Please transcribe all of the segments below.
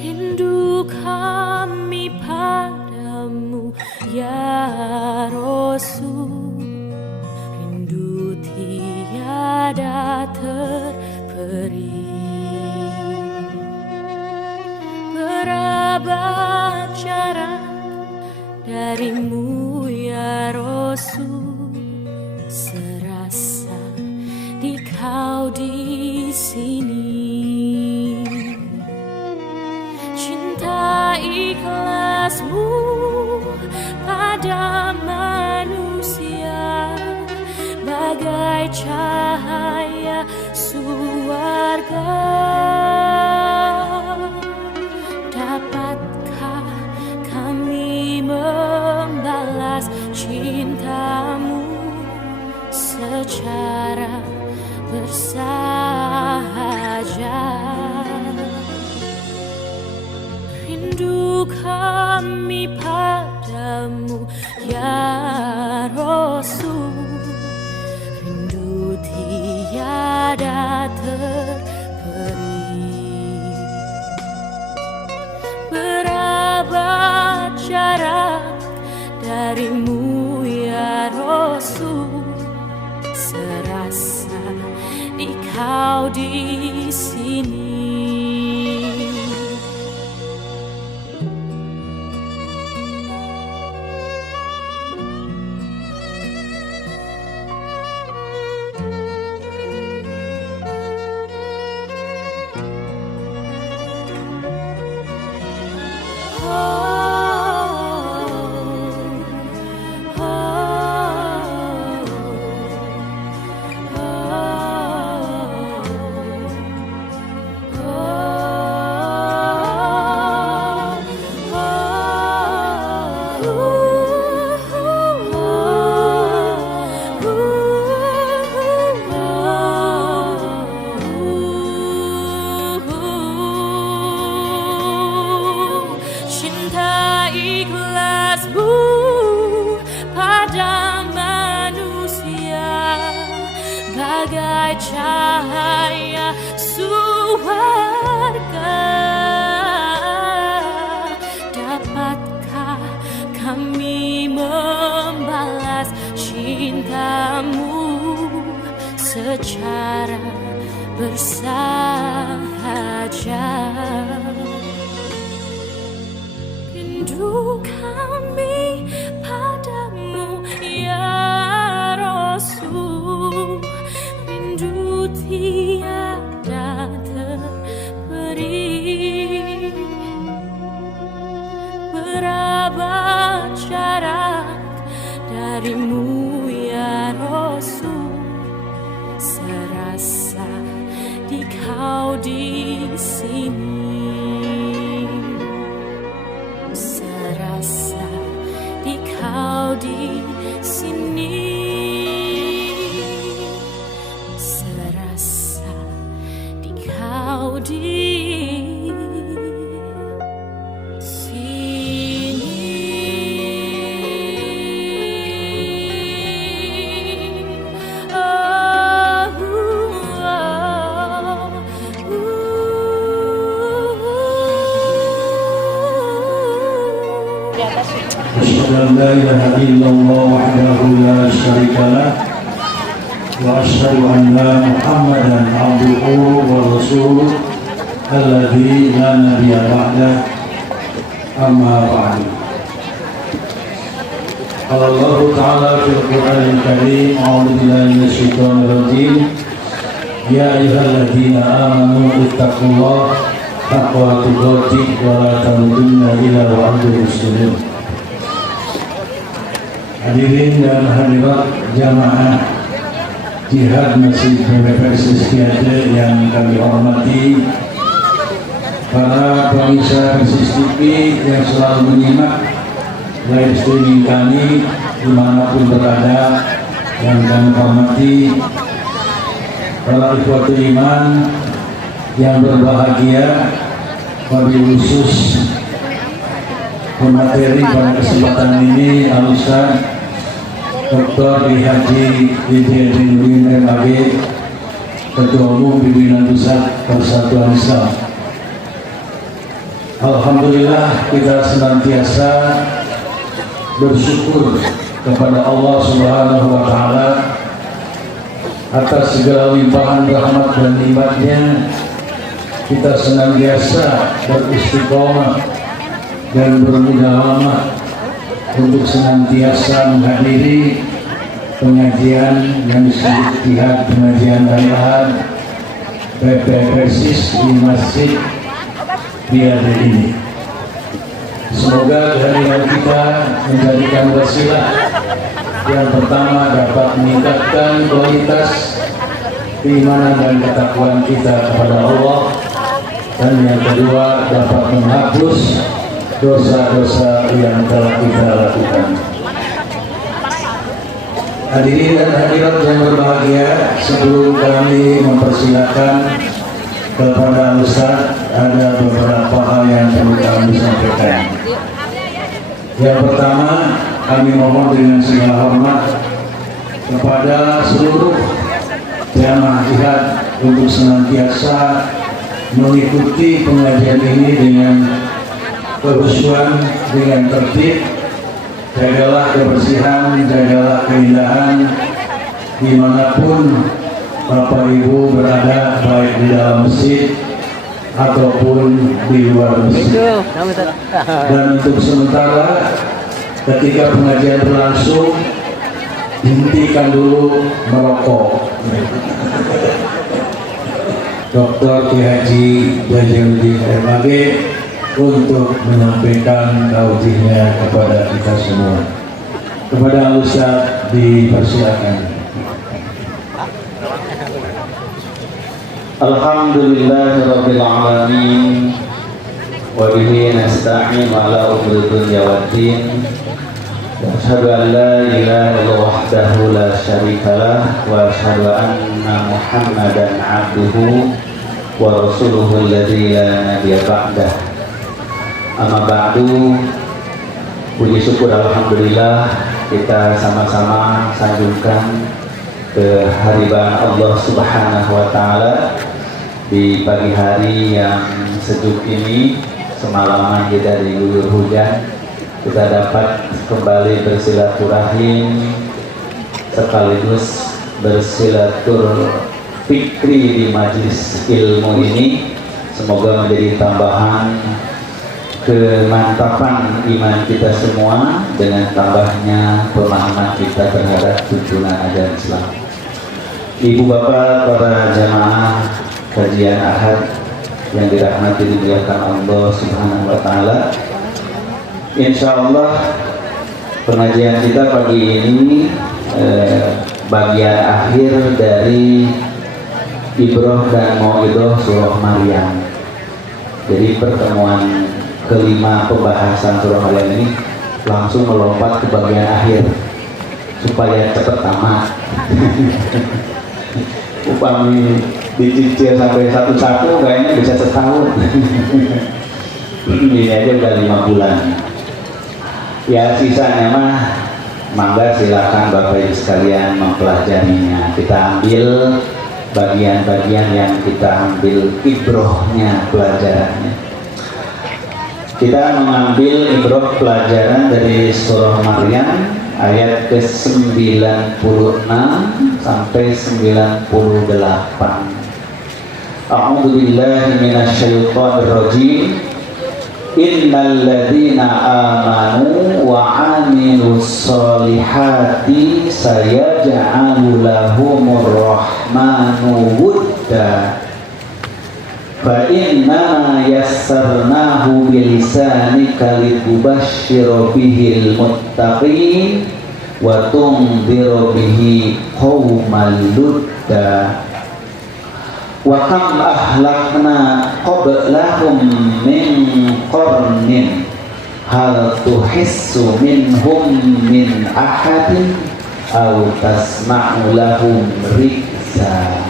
Rindu kami padamu ya Rasul, rindu tiada terperi. Berapa jarak darimu ya Rasul, serasa di kau di sini. Cinta ikhlasmu pada manusia bagai cahaya surga. Dapatkah kami membalas cintamu secara bersahaja? Rindu kami padamu ya Rasul, rindu tiada terperi. Berapa jarak darimu ya Rasul, serasa di kau di sini. Bagai cahaya surga, dapatkah kami membalas cintamu secara bersahaja? Rindu kami padamu ya Rasul, rindu tiada terperi. Berapa jarak darimu ya Rasul, serasa di kau di sini, serasa di kau di sini. Kau di sini. Asyhadu an la ilaha illallah wahdahu la syarika lah wa asyhadu anna Muhammadan abduhu wa rasuluh alladzi la nabiyya ba'dah, amma ba'du. Qala Allah ta'ala fil Qur'anil Karim, a'udzu billahi minasyaitonir rajim, ya ayyuhalladzina amanu ittaqullaha haqqa tuqatih wa la tamutunna illa wa antum muslimun. Hadirin dan hadirat jamaah Jihad Masjid PPPS Istiadat yang kami hormati, para pemirsa Persis TV yang selalu menyimak live streaming kami dimanapun berada, yang kami hormati para ikhwatul iman yang berbahagia, wabil khusus pemateri pada kesempatan ini Al-Ustaz Dr. Haji Idin MAG, Ketua Umum Pimpinan Pusat Persatuan Islam. Alhamdulillah kita senantiasa bersyukur kepada Allah Subhanahu wa Ta'ala atas segala limpahan rahmat dan nikmatnya. Kita senantiasa beristiqomah dan bermudahlamah untuk senantiasa menghadiri pengajian yang disebut jihad pengajian harian PP Persis di Masjid Biada ini. Semoga kehadiran kita menjadikan wasilah yang pertama dapat meningkatkan kualitas keimanan dan ketakwaan kita kepada Allah, dan yang kedua dapat menghapus dosa-dosa yang telah kita lakukan. Hadirin dan hadirat yang berbahagia, sebelum kami mempersilakan kepada Ustaz, ada beberapa hal yang perlu kami sampaikan. Yang pertama, kami mohon dengan segala hormat kepada seluruh jamaah jihad untuk senantiasa mengikuti pengajian ini dengan kehusuan, dengan tertib. Jagalah kebersihan, jagalah keindahan dimanapun Bapak Ibu berada, baik di dalam masjid ataupun di luar masjid. Dan untuk sementara ketika pengajian berlangsung, hentikan dulu merokok. Dr. Ki Haji Jajaluddin MAG untuk menyampaikan tausiahnya kepada kita semua. Kepada Ustaz dipersilakan. Alhamdulillahirabbil alamin wa bihi nasta'in ala umuri dunya waddin. Asyhadu an la ilaha illallah wahdahu la syarikalah wa asyhadu anna Muhammadan abduhu wa rasuluhu alladzi la nabiyya ba'dah. Amma ba'du. Puji syukur alhamdulillah kita sama-sama sanjungkan kehadiran Allah Subhanahu wa Ta'ala di pagi hari yang sejuk ini. Semalaman kita diguyur hujan, kita dapat kembali bersilaturahim sekaligus bersilaturfikri di majelis ilmu ini. Semoga menjadi tambahan kemantapan iman kita semua dengan tambahnya pemahaman kita terhadap tuntunan ajaran Islam. Ibu bapak para jamaah kajian Ahad yang dirahmati dimuliakan Allah Subhanahu wa Ta'ala, insya Allah pengajian kita pagi ini bagian akhir dari Ibrah dan Mau'idah surah Maryam. Jadi pertemuan kelima pembahasan surah Maryam ini langsung melompat ke bagian akhir supaya cepat tamat. Upami dicicil sampai satu-satu kayaknya bisa setahun. Ini aja udah 5 bulan. Ya sisanya mah mangga silakan Bapak Ibu sekalian mempelajarinya. Kita ambil bagian-bagian yang kita ambil ibrohnya, pelajarannya. Kita mengambil ibrah pelajaran dari surah Maryam ayat ke-96 sampai 98. A'udzu billahi minasyaitonir rajim. Innal ladzina amanu wa 'amilus solihati sayaj'alu lahumur rahmanu wudda. Fa inna yassarnahu bilisanika litubashshira bihil muttaqin wa tunzira bihi qauman ludda. Wa kam ahlakna qablahum min qarnin hal tuhissu minhum min ahadin aw tasma'u lahum rikza.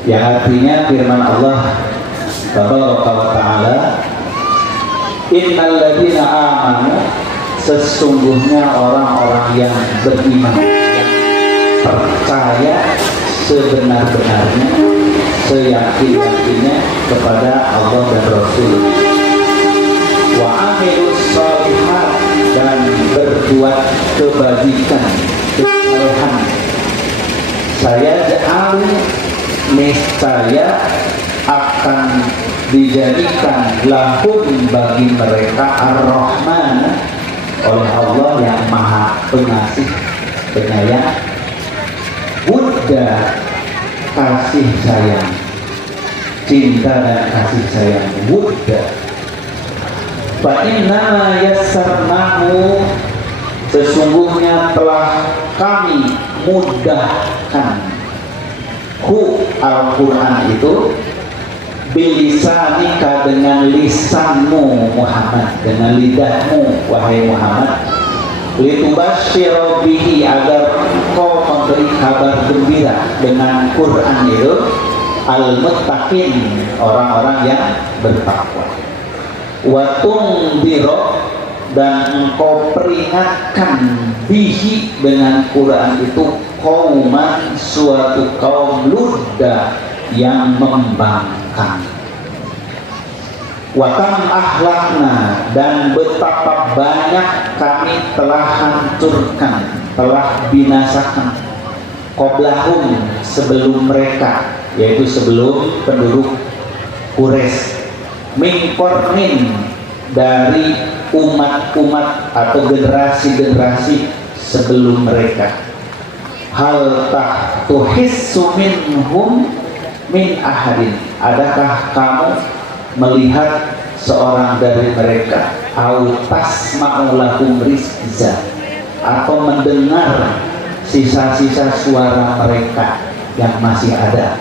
Yang artinya firman Allah Tabaraka wa Ta'ala, innal ladzina amanu, sesungguhnya orang-orang yang beriman, yang percaya sebenar-benarnya, seyakin-yakinnya kepada Allah dan Rasul. Wa amilus shalihat, dan berbuat kebajikan, kesalehan. Saya ja'al, niscaya akan dijadikan lahum bagi mereka ar-Rahman, oleh Allah yang maha pengasih penyayang, Wudda, kasih sayang, cinta dan kasih sayang, Wudda. Fa inna yassarnahu, sesungguhnya telah kami mudahkan hu, Al-Quran itu, bilisanika, dengan lisanmu Muhammad, dengan lidahmu wahai Muhammad, litubashshira bihi, agar engkau memberi kabar gembira dengan Quran itu, al-muttaqin, orang-orang yang bertakwa, wa tunzira, dan engkau peringatkan bihi, dengan Quran itu, qauman, suatu kaum, ludda, yang membangkang. Watam ahlakna, dan betapa banyak kami telah hancurkan, telah binasakan, qoblahum, sebelum mereka, yaitu sebelum penduduk Quraisy, min qarnin, dari umat-umat atau generasi-generasi sebelum mereka. Hal tahtuhissu minhum min ahadin, adakah kamu melihat seorang dari mereka, au tasma'u lahum rizza, atau mendengar sisa-sisa suara mereka yang masih ada.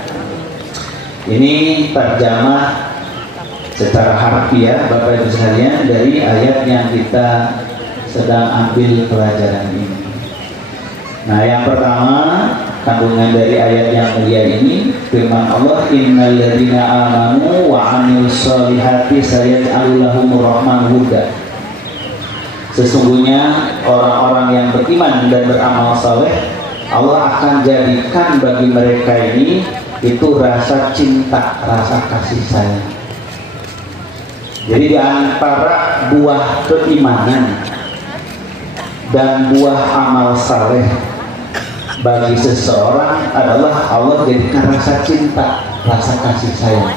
Ini terjemah secara harfiah Bapak Ibu sekalian dari ayat yang kita sedang ambil pelajaran ini. Nah, yang pertama, kandungan dari ayat yang mulia ini, firman Allah, innal ladzina amanu wa 'amilus sholihati sayaj'alu lahumur rahmanu wudda. Sesungguhnya orang-orang yang beriman dan beramal saleh, Allah akan jadikan bagi mereka ini itu rasa cinta, rasa kasih sayang. Jadi di antara buah keimanan dan buah amal saleh bagi seseorang adalah Allah jadikan rasa cinta, rasa kasih sayang.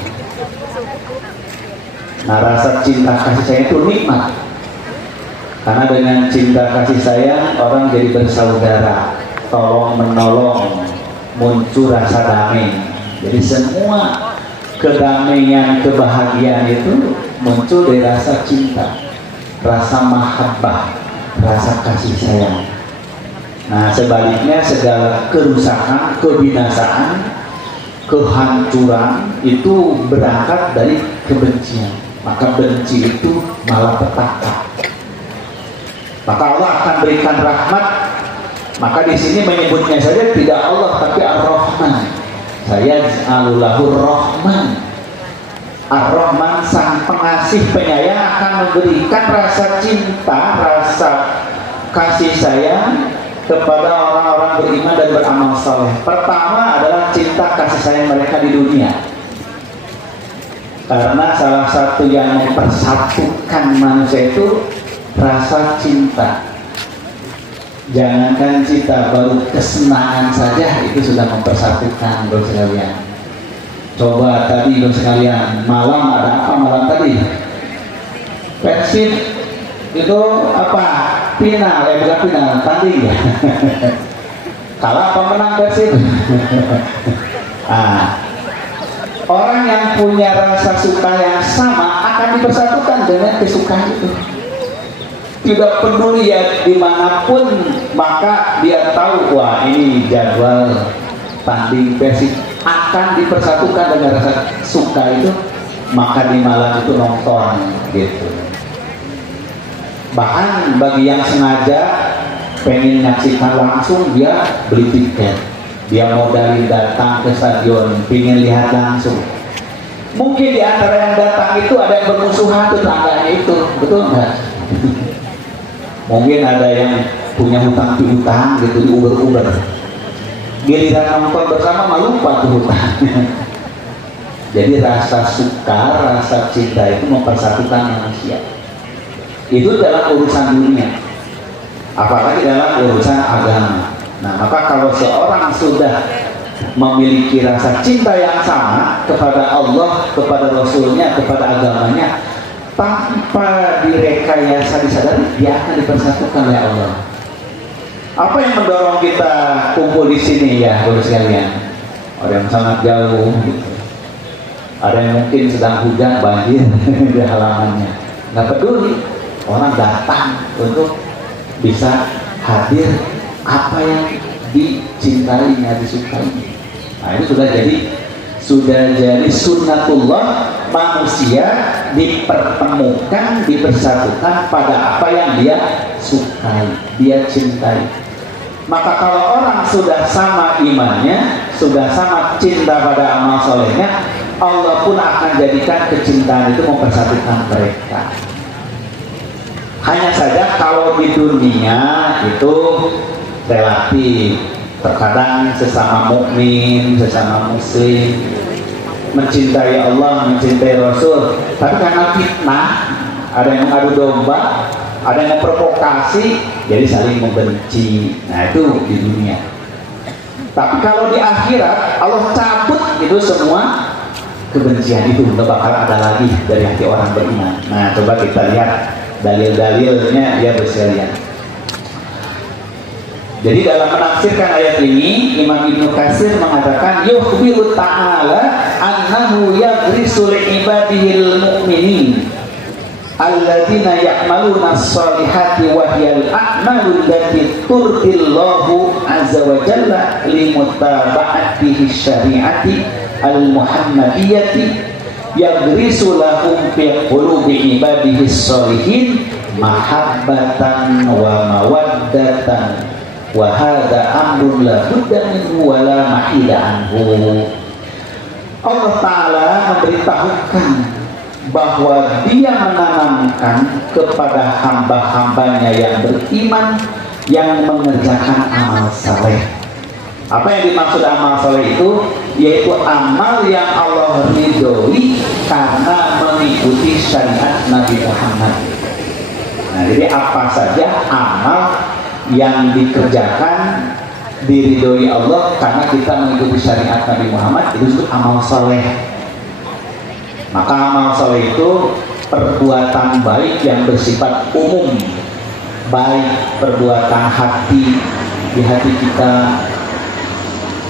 Nah, rasa cinta kasih sayang itu nikmat, karena dengan cinta kasih sayang orang jadi bersaudara, tolong menolong, muncul rasa damai. Jadi semua kedamaian, kebahagiaan itu muncul dari rasa cinta, rasa mahabbah, rasa kasih sayang. Nah, sebaliknya segala kerusakan, kebinasaan, kehancuran itu berangkat dari kebencian. Maka benci itu malapetaka. Maka Allah akan berikan rahmat. Maka di sini menyebutnya saja tidak Allah tapi Ar-Rahman. Saya alulahur Rahman. Ar-Rahman, sang pengasih penyayang, akan memberikan rasa cinta, rasa kasih sayang kepada orang-orang beriman dan beramal saleh. Pertama adalah cinta kasih sayang mereka di dunia, karena salah satu yang mempersatukan manusia itu rasa cinta. Jangankan cinta, baru kesenangan saja itu sudah mempersatukan, bro sekalian. Coba tadi bro sekalian, malam ada apa malam tadi? Persib itu apa? Final, bukan final, tanding ya. Kalah apa menang Persib? Orang yang punya rasa suka yang sama akan dipersatukan dengan kesukaan itu. Tidak peduli ya dimanapun, maka dia tahu, wah ini jadwal tanding Persib, akan dipersatukan dengan rasa suka itu, maka di malam itu nonton gitu. Bahkan bagi yang sengaja pengen menyaksikan langsung, dia beli tiket, dia modalin datang ke stadion, pengen lihat langsung. Mungkin di antara yang datang itu ada yang bermusuhan tetangganya itu, betul nggak? Mungkin ada yang punya hutang piutang gitu, di uber-uber. Giliran nonton bersama malah lupa tuh hutangnya. Jadi rasa suka, rasa cinta itu mempersatukan manusia. Itu dalam urusan dunia, apalagi dalam urusan agama. Nah, maka kalau seorang sudah memiliki rasa cinta yang sama kepada Allah, kepada Rasulnya, kepada agamanya, tanpa direkayasa disadari, dia akan dipersatukan oleh Allah. Apa yang mendorong kita kumpul di sini ya, Bapak sekalian? Ada yang sangat jauh, gitu. Ada yang mungkin sedang hujan, banjir di halamannya. Nggak peduli, orang datang untuk bisa hadir apa yang dicintainya, disukai. Nah, itu sudah jadi sunnatullah, manusia dipertemukan, dipersatukan pada apa yang dia sukai, dia cintai. Maka kalau orang sudah sama imannya, sudah sama cinta pada amal solehnya, Allah pun akan jadikan kecintaan itu mempersatukan mereka. Hanya saja kalau di dunia itu relatif. Terkadang sesama mukmin, sesama muslim mencintai Allah, mencintai Rasul, tapi karena fitnah, ada yang mengadu domba, ada yang memprovokasi, jadi saling membenci. Nah, itu di dunia. Tapi kalau di akhirat Allah cabut itu semua kebencian itu, tidak bakal ada lagi dari hati orang beriman. Nah, coba kita lihat dalil-dalilnya ya bersekalian. Jadi dalam menafsirkan ayat ini, Imam Ibnu Katsir mengatakan yukhbiru ta'ala annahu yaghrisu li ibadihil mu'minin alladzina ya'maluna as-solihati wa hiyal a'malu allati turdillahu azza wa jalla li mutaba'atihi syari'ati al-muhammadiyyati yaghrisu lahum fi qulubi ibadihi as-solihin mahabbatan wa mawaddatan wa hadza amrun la budda minhu wa la mahida anhu. Allah Ta'ala memberitahukan bahwa dia menanamkan kepada hamba-hambanya yang beriman, yang mengerjakan amal saleh. Apa yang dimaksud amal saleh itu? Yaitu amal yang Allah ridhoi karena mengikuti syariat Nabi Muhammad. Nah, jadi apa saja amal yang dikerjakan diridhoi Allah karena kita mengikuti syariat Nabi Muhammad, itu disebut amal soleh. Maka amal soleh itu perbuatan baik yang bersifat umum, baik perbuatan hati, di hati kita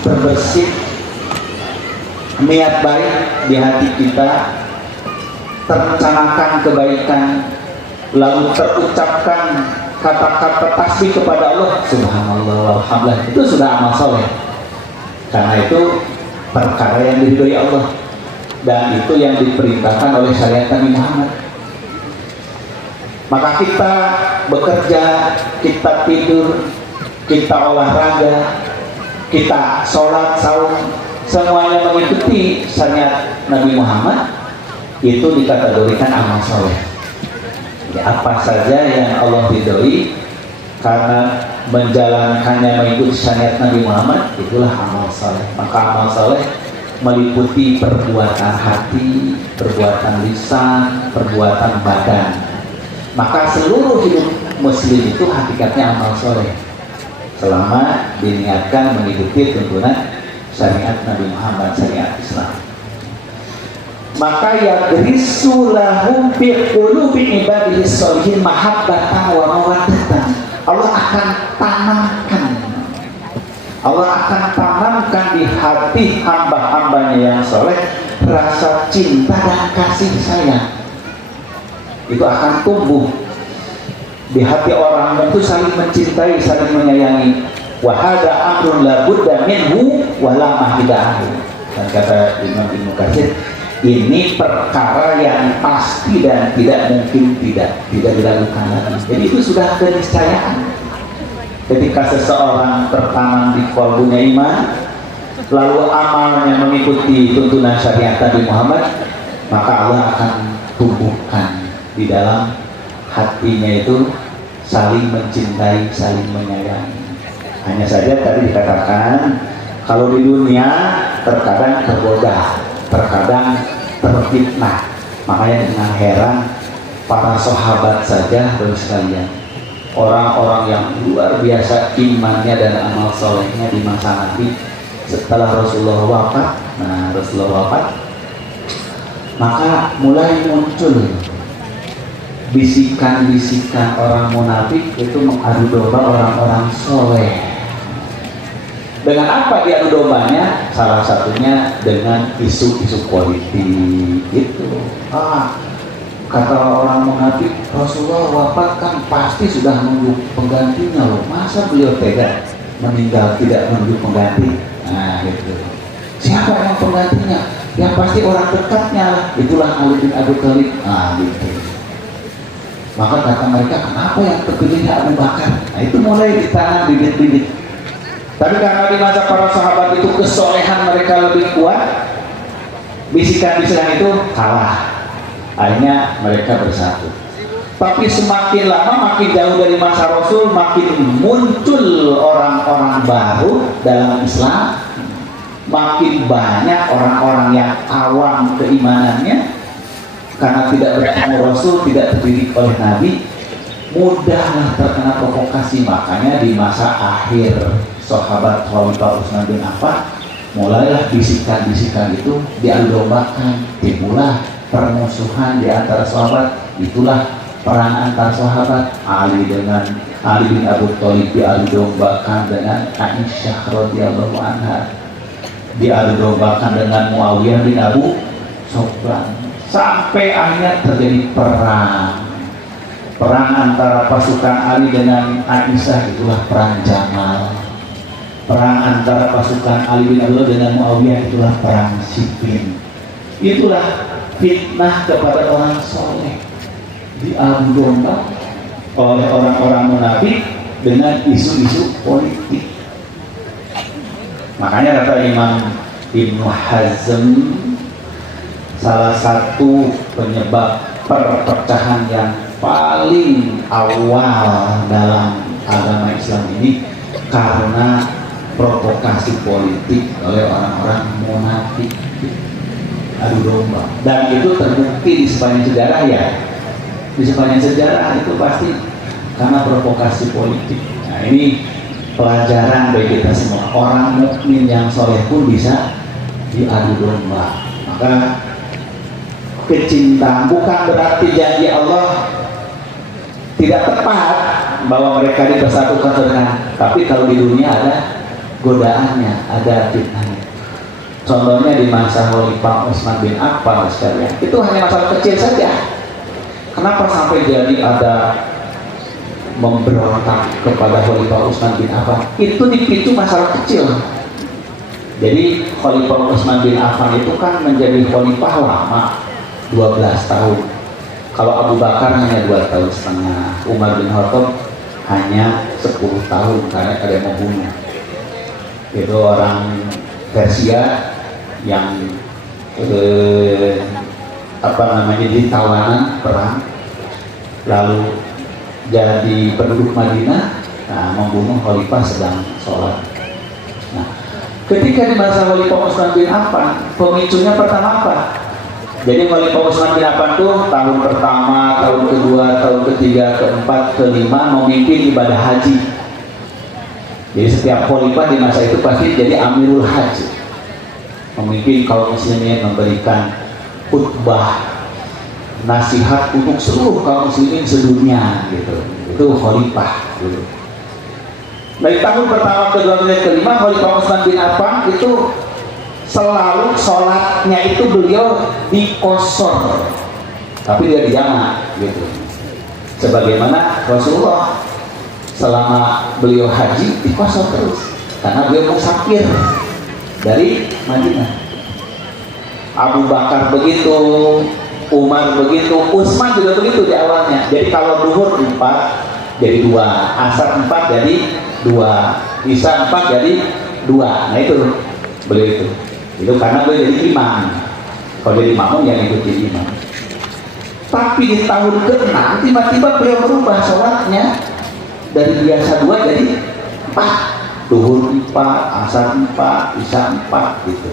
berbersih, niat baik di hati kita, terencanakan kebaikan, lalu terucapkan kata-kata tasbih kepada Allah, subhanallah, alhamdulillah, itu sudah amal soleh. Karena itu perkara yang diridhoi Allah, dan itu yang diperintahkan oleh syariat Nabi Muhammad. Maka kita bekerja, kita tidur, kita olahraga, kita sholat, saum, semuanya mengikuti syariat Nabi Muhammad, itu dikategorikan amal soleh. Ya, apa saja yang Allah ridhoi karena menjalankannya mengikuti syariat Nabi Muhammad, itulah amal saleh. Maka amal saleh meliputi perbuatan hati, perbuatan lisan, perbuatan badan. Maka seluruh hidup muslim itu hakikatnya amal saleh selama diniatkan mengikuti tuntunan syariat Nabi Muhammad, syariat Islam. Maka yaghrisu lahum fi qulubi ibadihi sholihin mahabbatan wa mawaddatan. Allah akan tanamkan di hati hamba-hambanya yang soleh rasa cinta dan kasih sayang. Itu akan tumbuh di hati orang itu, saling mencintai, saling menyayangi. Wa hadza amrun la budda minhu wa la mahida anhu. Dan kata Imam Ibnu Katsir, ini perkara yang pasti dan tidak mungkin tidak dilakukan lagi. Jadi itu sudah keniscayaan. Ketika seseorang tertanam di kalbunya iman, lalu amalnya mengikuti tuntunan syariat Nabi Muhammad, maka Allah akan tumbuhkan di dalam hatinya itu saling mencintai, saling menyayangi. Hanya saja tadi dikatakan, kalau di dunia terkadang tergoda terkadang terfitnah. Makanya dengan heran para sahabat saja terus sekalian, orang-orang yang luar biasa imannya dan amal solehnya di masa Nabi setelah Rasulullah wafat. Nah, Rasulullah wafat, maka mulai muncul bisikan-bisikan orang munafik itu mengadu domba orang-orang soleh. Dengan apa diadu dombanya? Salah satunya dengan isu-isu politik gitu. Kata orang munafik, Rasulullah wafat kan pasti sudah menunggu penggantinya loh. Masa beliau tega meninggal tidak menunggu pengganti? Nah gitu. Siapa yang penggantinya? Yang pasti orang dekatnya lah. Itulah Ali bin Abi Thalib. Nah gitu. Maka kata mereka, kenapa yang terpilihnya Abu Bakar? Nah itu mulai ditanam bibit-bibit. Tapi karena di masa para sahabat itu kesolehan mereka lebih kuat, bisikan-bisikan itu kalah. Akhirnya mereka bersatu. Tapi semakin lama, makin jauh dari masa Rasul, makin muncul orang-orang baru dalam Islam. Makin banyak orang-orang yang awam keimanannya, karena tidak bertemu Rasul, tidak terdidik oleh Nabi, mudahlah terkena provokasi. Makanya di masa akhir sahabat Khalifah Utsman bin Affan, mulailah bisikan-bisikan itu diadu dombakan, timbullah permusuhan di antara sahabat. Itulah perang antar sahabat. Ali bin Abi Thalib diadu dombakan dengan Aisyah radhiyallahu anha, diadu dombakan dengan Muawiyah bin Abu Sufyan, sampai akhirnya terjadi perang antara pasukan Ali dengan Aisyah. Itulah perang Jamal. Perang antara pasukan Ali bin Abi Thalib dengan Muawiyah, itulah perang Siffin. Itulah fitnah kepada orang soleh, diadu domba oleh orang-orang munafik dengan isu-isu politik. Makanya kata Imam Ibnu Hazm, salah satu penyebab perpecahan yang paling awal dalam agama Islam ini karena provokasi politik oleh orang-orang munafik, adu domba. Dan itu terbukti di sepanjang sejarah ya. Di sepanjang sejarah itu pasti karena provokasi politik. Nah ini pelajaran bagi kita semua. Orang mukmin yang soleh pun bisa diadu domba. Maka kecintaan bukan berarti janji Allah tidak tepat bahwa mereka dipersatukan dengan. Tapi kalau di dunia ada godaannya, ada fitnahnya. Contohnya di masa Khalifah Utsman bin Affan sekalian, itu hanya masalah kecil saja. Kenapa sampai jadi ada memberontak kepada Khalifah Utsman bin Affan? Itu dipicu masalah kecil. Jadi Khalifah Utsman bin Affan itu kan menjadi khalifah lama, 12 tahun. Kalau Abu Bakar hanya 2 tahun setengah, Umar bin Khattab hanya 10 tahun karena ada yang membunuh. Itu orang Persia yang di tawanan perang, lalu jadi penduduk Madinah, membunuh khalifah sedang sholat. Nah, ketika di masa Khalifah Utsman bin Affan, pemicunya pertama apa? Jadi Khalifah Utsman bin Affan tuh tahun pertama, tahun kedua, tahun ketiga, keempat, kelima memimpin ibadah haji. Jadi setiap khalifah di masa itu pasti jadi Amirul Haji, memimpin kaum muslimin, memberikan khutbah nasihat untuk seluruh kaum muslimin sedunia gitu. Itu khalifah dulu. Dari tahun pertama, kedua, ketiga, kelima, Khalifah Utsman bin Affan itu selalu sholatnya itu beliau di qasr, tapi dia di jamak gitu. Sebagaimana Rasulullah selama beliau haji di qasr terus, karena beliau musafir dari Madinah. Abu Bakar begitu, Umar begitu, Utsman juga begitu di awalnya. Jadi kalau duhur 4 jadi 2, asar 4 jadi 2, isya 4 jadi 2. Nah itu beliau itu karena beliau jadi imam. Kalau jadi makmum yang ikuti imam. Tapi di tahun ke-6 tiba-tiba beliau merubah sholatnya dari biasa 2 jadi 4, duhur 4, asar 4, isya 4 gitu.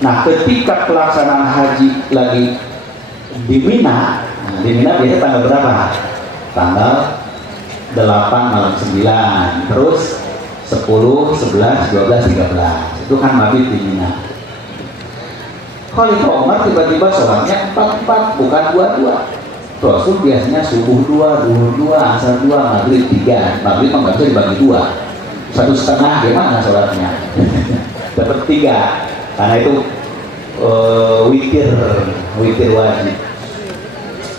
Nah, ketika pelaksanaan haji lagi di Mina, di Mina biasanya tanggal berapa? Tanggal 8 malam 9, terus 10, 11, 12, 13. Itu kan mabit di Mina. Khalifah Umar tiba-tiba sholatnya 4-4, bukan 2-2. Rasul biasanya subuh 2, duhur 2, asar 2, maghrib 3. Maghrib nggak bisa dibagi 2. 1,5 gimana sholatnya? Dapat 3. Karena itu witir wajib.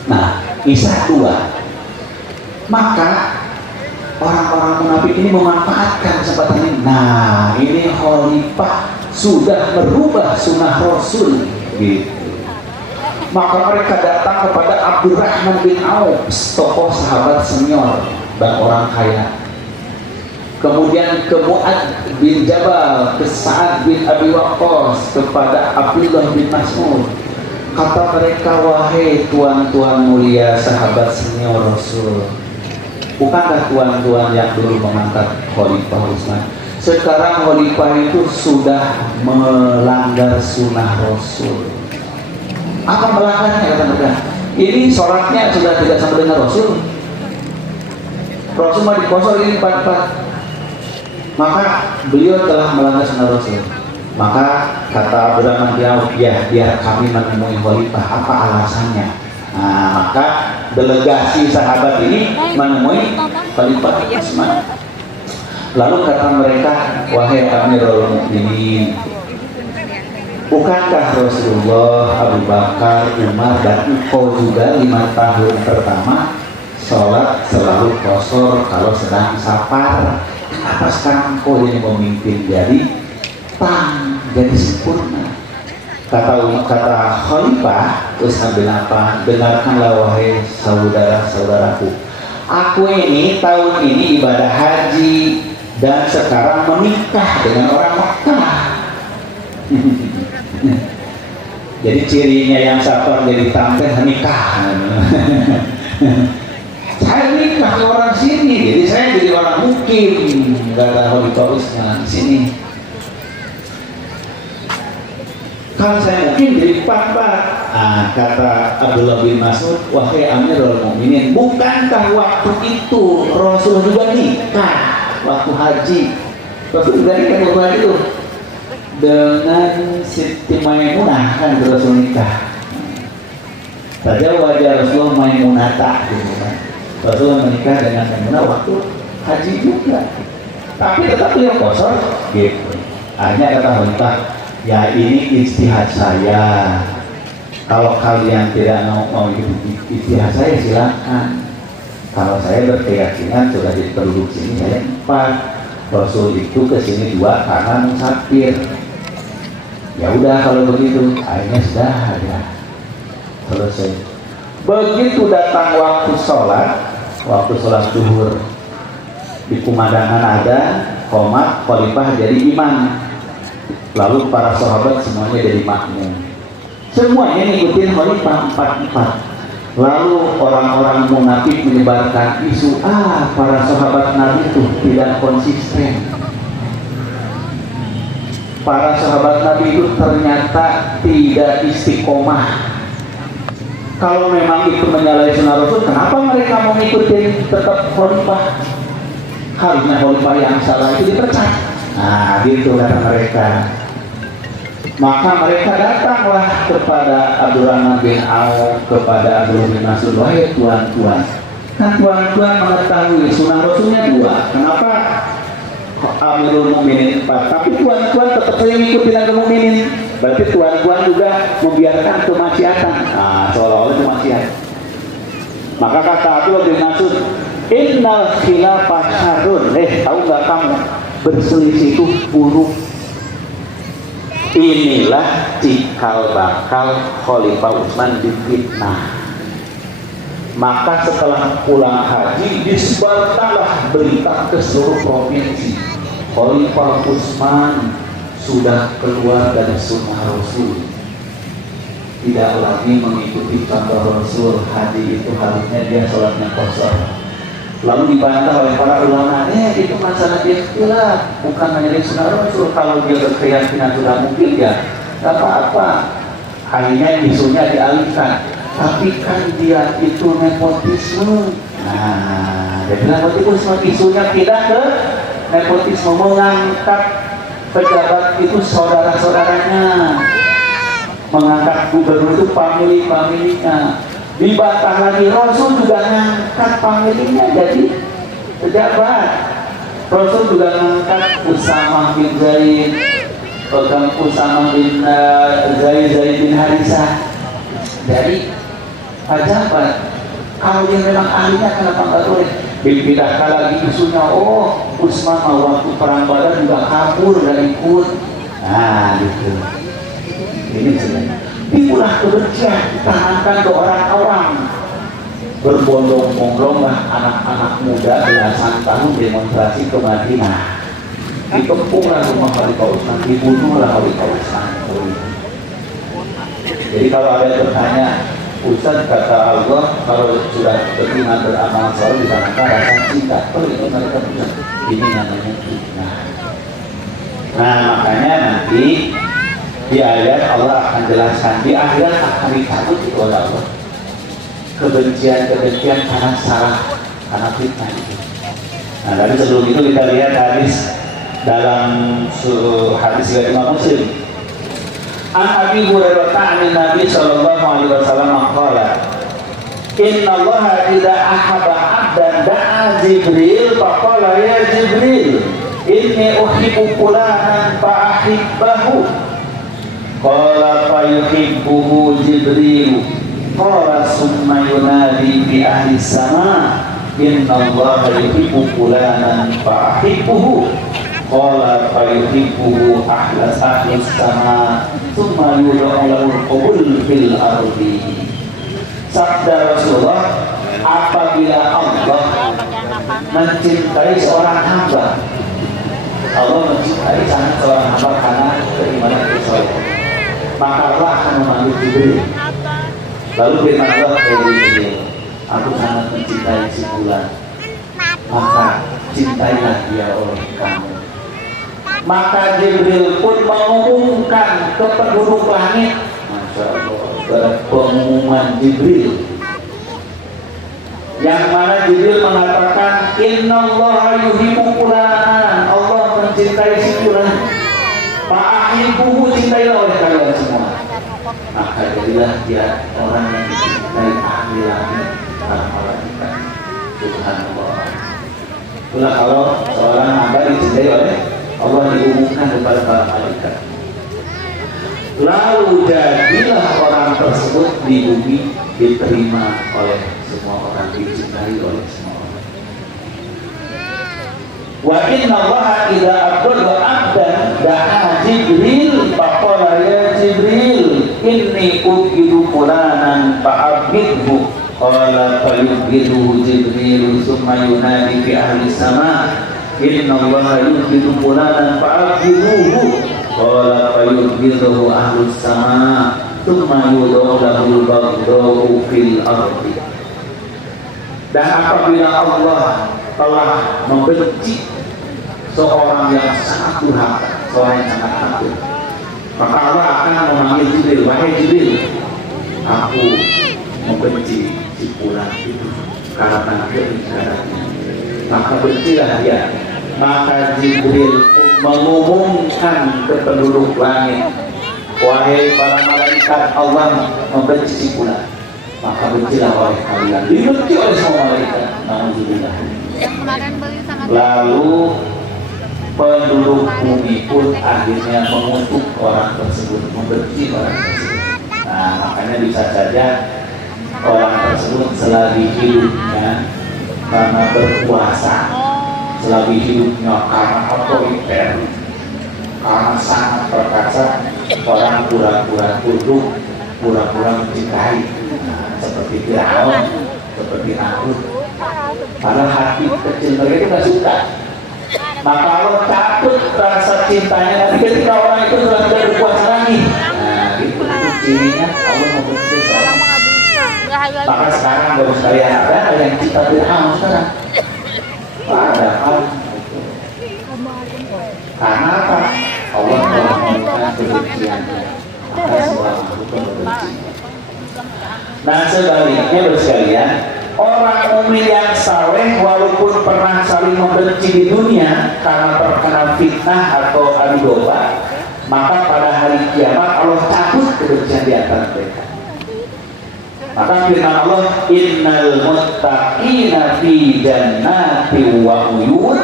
Nah, Isya 2. Maka orang-orang munafik ini memanfaatkan kesempatan ini. Nah, ini Khalifah sudah merubah sunnah Rasul gitu. Maka mereka datang kepada Abdurrahman bin Auf, tokoh sahabat senior dan orang kaya. Kemudian ke Mu'ad bin Jabal, ke Sa'ad bin Abi Waqqas, kepada Abdullah bin Mas'ud. Kata mereka, wahai tuan-tuan mulia sahabat senior Rasul, bukankah tuan-tuan yang dulu mengangkat Khalifah Utsman, sekarang Khalifah itu sudah melanggar sunnah Rasul. Apa melanggarnya kata mereka? Ini sholatnya sudah tidak sama dengan Rasul. Rasul mah dikosor ini 4-4. Maka beliau telah melanggar sunnah Rasul. Maka kata Abdurrahman bin Auf, ya biar kami menemui Khalifah, apa alasannya? Nah, maka delegasi sahabat ini menemui Khalifah Utsman. Lalu kata mereka, wahai Amirul Mukminin, bukankah Rasulullah, Abu Bakar, Umar, dan engkau juga 5 tahun pertama sholat selalu kosor kalau sedang safar? Kenapa sekarang engkau yang memimpin jadi jadi sempurna? Kata Khalifah, Utsman bin Affan, dengarkanlah wahai saudara-saudaraku, aku ini tahun ini ibadah haji dan sekarang menikah dengan orang Makkah. Jadi cirinya yang safar jadi tampil nikah. Saya nikah ke orang sini, jadi saya jadi orang mukim. Gak ada Khalifah Utsman sini. Kalau saya mungkin jadi 4-4. Kata Abdullah bin Mas'ud, wahai Amirul Mukminin, bukankah waktu itu Rasul juga nikah waktu haji? Rasul juga nikah waktu haji itu dengan Siti Maimunah, kan Rasul nikah. Saja wajah Rasulullah Maimunata gitu kan. Rasul menikah dengan Maimunah waktu haji juga. Tapi tetap beliau kosor gitu. Hanya kata Khalifah, ya ini ijtihad saya. Kalau kalian tidak mau ikut ijtihad saya silakan. Kalau saya berkeyakinan sudah diproduksi ini saya 4. Rasul itu kesini 2 karena musafir. Ya udah kalau begitu, akhirnya sudah ada selesai. Begitu datang waktu sholat zuhur, di kumadangan ada qomat, Khalifah jadi imam. Lalu para sahabat semuanya jadi makmum. Semuanya ngikutin Khalifah 4-4. Lalu orang-orang munafik menyebarkan isu, para sahabat Nabi itu tidak konsisten. Para sahabat Nabi itu ternyata tidak istiqomah. Kalau memang itu menyalahi sunnah Rasul, kenapa mereka mau ngikutin tetap Khalifah? Harusnya Khalifah yang salah itu dipecat. Nah, gitu kata mereka. Maka mereka datanglah kepada Abdurrahman bin Auf, kepada Abdullah bin Mas'ud, wahai tuan-tuan, kan tuan-tuan mengetahui sunnah Rasulnya 2. Kenapa Amirul Mukminin 4? Tapi tuan-tuan tetap saja mengikuti Amirul Mukminin. Berarti tuan-tuan juga membiarkan kemaksiatan. Seolah-olah itu maksiat. Maka kata Abdullah bin Mas'ud, innal khilafah syarrun. Tahu nggak kamu, berselisih itu buruk. Inilah cikal bakal Khalifah Utsman difitnah. Maka setelah pulang haji disebarkanlah berita ke seluruh provinsi, Khalifah Utsman sudah keluar dari sunnah Rasul, tidak lagi mengikuti contoh Rasul. Haji itu harusnya dia sholatnya kosor. Lalu dibantah oleh para ulama, itu masalah ikhtilaf, bukan hanya sunnah Rasul. Kalau dia berkeyakinan sudah mungkin ya nggak apa-apa. Akhirnya isunya dialihkan, tapi kan dia itu nepotisme. Nah, jadi nepotisme isunya pindah ke nepotisme, mengangkat pejabat itu saudara-saudaranya, mengangkat gubernur itu family-familinya. Dibantah lagi, Rasul juga ngangkat familinya jadi pejabat. Rasul juga ngangkat Usama bin Zaid, Usama bin Zaid bin Harisah dari pejabat. Kalau dia memang ahlinya, kenapa nggak boleh? Dipindahkan lagi isunya, oh Utsman waktu perang Badar juga kabur dari ikut. Nah gitu. Ini sebenarnya timbullah kebencian, ditahankan ke orang-orang. Berbondong-bondonglah anak-anak muda belasan tahun demonstrasi ke Madinah. Dikepunglah rumah Khalifah Utsman, dibunuhlah Khalifah Utsman. Jadi kalau ada yang bertanya, Ustaz, kata Allah, kalau sudah beriman beramal soleh dikarenakan rasa cinta. Oh itu mereka punya. Ini namanya fitnah. Nah makanya nanti di ayat Allah akan jelaskan, di akhirat akan dicabut itu oleh Allah kebencian karena salah, karena fitnah itu. Nah dari sebelum itu kita lihat hadis dalam hadis riwayat Imam Muslim. An Abi Hurairah an Nabi sallallahu alaihi wasallam qala inna Allah idza ahabba 'abdan da'a Jibril faqala ya Jibril inni uhibbu fulanan fa ahibbahu qala fa yuhibbuhu Jibril qala summa yunadi bi ahli sama inna Allah yuhibbu fulanan fa ahibbuhu qala fa yuhibbuhu ahlas sama summa yud'u lahu al-qabul fil ardi. Sabda Rasulullah, apabila Allah mencintai seorang hamba, Allah mencintai sangat seorang hamba karena keimanan kesolehan, maka Allah akan memanggil Jibril. Lalu firman Allah kepada Jibril, aku sangat mencintai si fulan, maka cintailah dia oleh kamu. Maka Jibril pun mengumumkan ke penduduk langit. Masya Allah, pengumuman Jibril, yang mana Jibril mengatakan innallaha yuhibbu fulanan, Allah mencintai si fulan, fa'ahibbuhu, cintailah oleh kalian semua. Maka jadilah dia orang yang dicintai ahli langit para malaikat. Subhanallah. Itulah kalau seorang hamba dicintai oleh Allah, diumumkan kepada para malaikat. Lalu jadilah orang tersebut di bumi diterima oleh semua orang, dicintai oleh semua orang. Wa inna Allah idza abdalla 'abdan da'a Jibril faqala ya Jibril inni uqidu fulanan fa'abidhu qala fayubghiduhu Jibril summa yunadi fi ahli sama inna Allah yubghidu fulanan fa'abidhuhu qala fayubghiduhu ahlus sama thumma yud'u lahu al-baghdau fil ardi. Dan apabila Allah telah membenci seorang yang sangat durhaka, seorang yang sangat takut, maka Allah akan memanggil Jibril, wahai Jibril, aku membenci si fulan itu karena keinginannya, maka bencilah dia. Maka Jibril mengumumkan ke penduduk langit, wahai para malaikat, Allah membenci si fulan, maka bencilah oleh kalian. Dibenci oleh semua malaikat. Alhamdulillah. Lalu penduduk bumi pun akhirnya mengutuk orang tersebut, membenci orang tersebut. Nah makanya bisa saja orang tersebut selagi hidupnya karena berkuasa, selagi hidupnya karena otoriter, karena sangat perkasa, orang pura-pura tunduk, pura-pura mencintai. Nah, seperti Firaun, seperti Namrud. Padahal hati kecil mereka itu nggak suka. Maka Allah takut rasa cintanya nanti ketika orang itu sudah tidak berkuasa lagi. Nah itu cirinya Allah membenci seorang. Maka sekarang baru sekalian ada yang cinta Firaun sekarang. Padahal karena apa? Allah telah memberikan kebenciannya. maka semua makhluk membenci. Nah sebaliknya sekalian, orang mukmin yang saleh walaupun pernah saling membenci di dunia karena terkena fitnah atau adu domba, maka pada hari kiamat Allah cabut kebencian di antara mereka. Maka firman Allah, innal muttaqina fi jannati wa uyun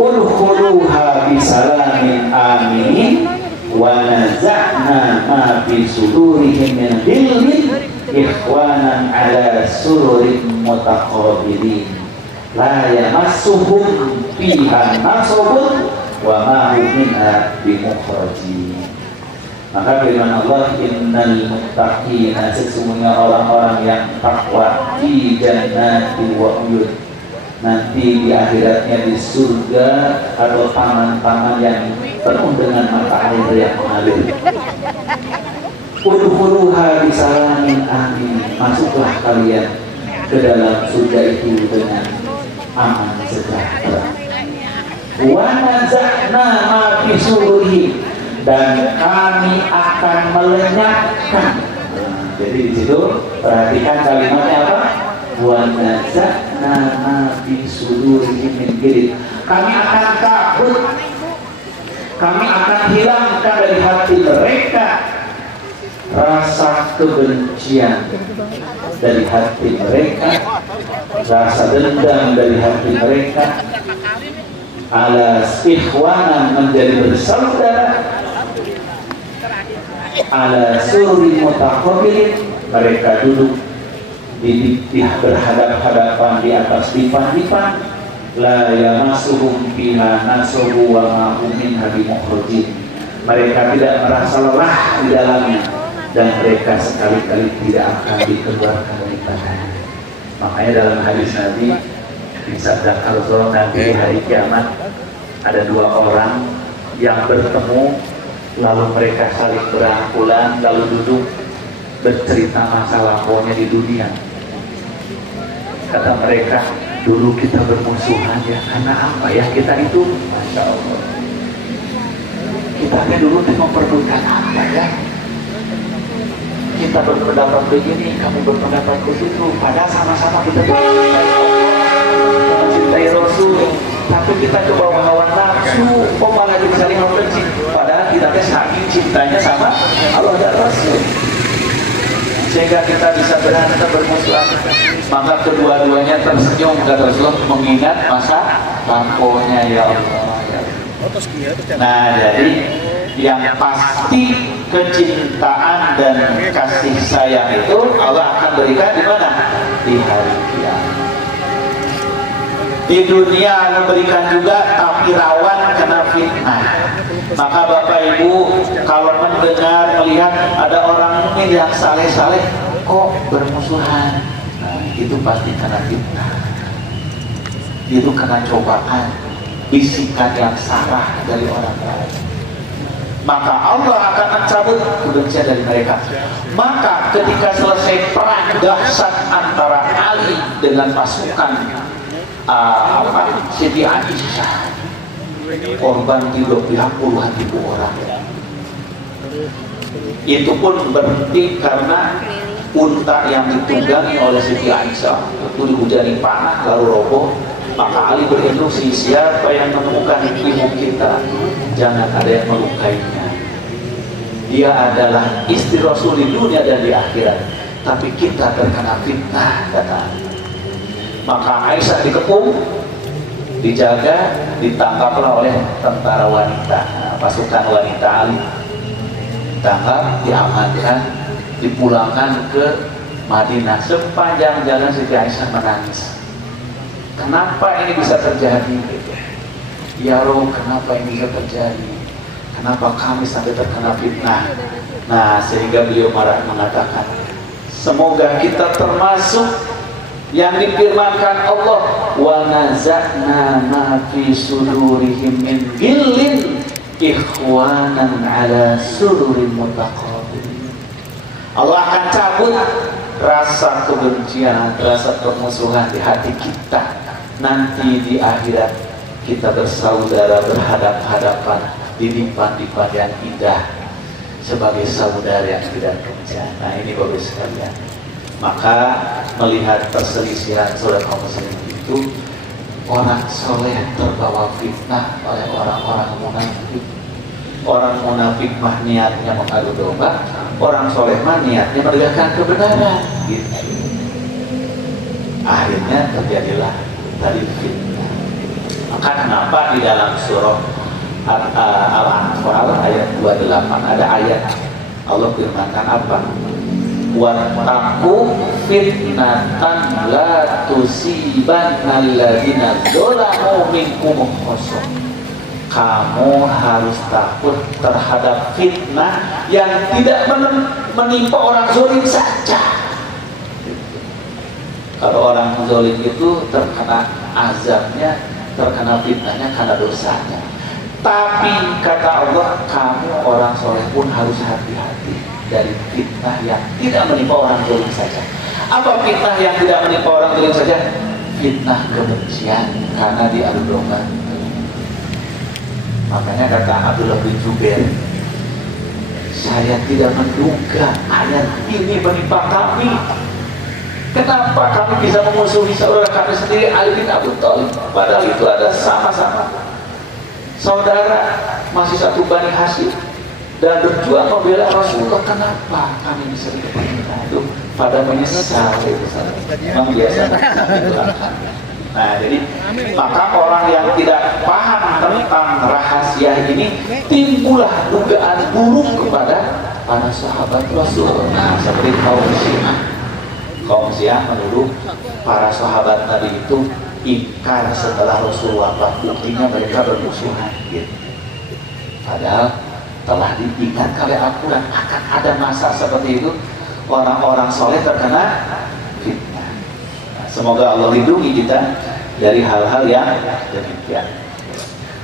udkhuluha bisalamin aminin wa naza'na ma fi sudurihim min ghillin ikhwanan ala sururin mutaqabilin la yamassuhum fiha nasabun wa ma hum minha bimukhrajin. Maka firman Allah, innal muttaqina, sesungguhnya orang-orang yang takwa di jannati wa uyun, nanti di akhiratnya di surga atau taman-taman yang penuh dengan mata air yang mengalir. Udkhuluha bisalamin amin, masuklah kalian ke dalam surga itu dengan aman sejahtera. Wa naza'na ma fi sururihim, dan kami akan melenyapkan. Jadi di situ perhatikan kalimatnya apa? Wa naza'na ma fi sudurihim min ghillin. Kami akan cabut, kami akan hilangkan dari hati mereka rasa kebencian dari hati mereka, rasa dendam dari hati mereka, ala ikhwanan, menjadi bersaudara, ala suri mutaqabilin, mereka duduk di berhadap-hadapan di atas dipan-dipan, la yamassuhum fiha nasabu wa ma hum minha bimukhrajin, mereka tidak merasa lelah di dalamnya dan mereka sekali-kali tidak akan dikeluarkan dari padanya. Makanya dalam hadis Nabi disabdakan Rasulullah, nanti di hari kiamat ada dua orang yang bertemu, lalu mereka saling berangkulan, lalu duduk bercerita masa lampaunya di dunia. Kata mereka, dulu kita bermusuhan ya, karena apa ya kita itu, Masya Allah, kita dulu memperlukan apa ya, kita berpendapat begini, kamu berpendapat begitu, padahal sama-sama kita mencintai Rasul, tapi kita coba hawa nafsu, kok malah jadi saling membenci, padahal kita saking cintanya sama Allah dan Rasul, sehingga kita bisa berantem bermusuhan. Maka kedua-duanya tersenyum, kata Rasulullah, mengingat masa lampaunya, ya Allah. Nah, jadi yang pasti kecintaan dan kasih sayang itu Allah akan berikan di mana? Di hari kiamat. Di dunia Allah berikan juga, tapi rawan kena fitnah. Maka Bapak Ibu, kalau mendengar, melihat ada orang mukmin yang saleh-saleh kok bermusuhan, nah, itu pasti kena fitnah. Itu kena cobaan, bisikan yang salah dari orang lain. Maka Allah akan mencabut kebencian dari mereka. Maka ketika selesai perang dahsyat antara Ali dengan pasukan Siti Aisyah, korban di pihak puluhan ribu orang, itu pun berhenti karena unta yang ditunggangi oleh Siti Aisyah itu dihujani panah lalu roboh. Maka Ali berinstruksi, siapa yang menemukan ibu kita, jangan ada yang melukainya. Dia adalah istri Rasul di dunia dan di akhirat, tapi kita terkena fitnah, kata Ali. Maka Aisyah dikepung, dijaga, ditangkaplah oleh tentara wanita, pasukan wanita Ali. Ditangkap, diamankan, dipulangkan ke Madinah. Sepanjang jalan Siti Aisyah menangis. Kenapa ini bisa terjadi? Ya Roh, kenapa ini bisa terjadi? Kenapa kami sampai terkena fitnah? Nah, sehingga beliau marah mengatakan, semoga kita termasuk yang difirmankan Allah, wa naza'na ma fi sudurihim min ghillin ikhwanan ala sururin mutaqabilin. Allah akan cabut rasa kebencian, rasa permusuhan di hati kita. Nanti di akhirat kita bersaudara, berhadap-hadapan di dipan-dipan yang indah. sebagai saudara yang tidak kerja. Nah ini Bapak sekalian. Maka melihat perselisihan saudara kaum muslimin itu, orang soleh terbawa fitnah oleh orang-orang munafik. Orang munafik mah niatnya mengadu domba, orang soleh mah niatnya menegakkan kebenaran. Gitu. Akhirnya terjadilah tadi fitnah. Maka kenapa di dalam surah Al-Anfal ayat 28 ada ayat Allah firmankan apa? Wattaqu fitnatan la tusibanna alladziina dzalamu minkum khassah. Kamu harus takut terhadap fitnah yang tidak menimpa orang zalim saja. Kalau orang zalim itu terkena azabnya, terkena fitnahnya karena dosanya. Tapi kata Allah, kamu orang soleh pun harus hati-hati dari fitnah yang tidak menimpa orang zalim saja. Apa fitnah yang tidak menimpa orang zalim saja? Fitnah kebencian karena diadu domba. Makanya kata Abdullah bin Zubair, saya tidak menduga ayat ini menimpa kami. Kenapa kami bisa memusuhi saudara kami sendiri, Ali bin Abi Thalib? Padahal itu ada sama-sama saudara, masih satu Bani Hashim, dan berjuang membela Rasulullah. Kenapa kami bisa diperintah itu? Pada menyesal itu memang biasa. Nah jadi maka orang yang tidak paham tentang rahasia ini, timbullah dugaan buruk kepada para sahabat Rasul. Nah seperti kaum Syiah menuduh para sahabat Nabi itu ingkar setelah Rasul wafat, buktinya mereka bermusuhan gitu. Padahal telah diingatkan oleh Al-Quran akan ada masa seperti itu, orang-orang soleh terkena fitnah. Nah, semoga Allah lindungi kita dari hal-hal yang demikian.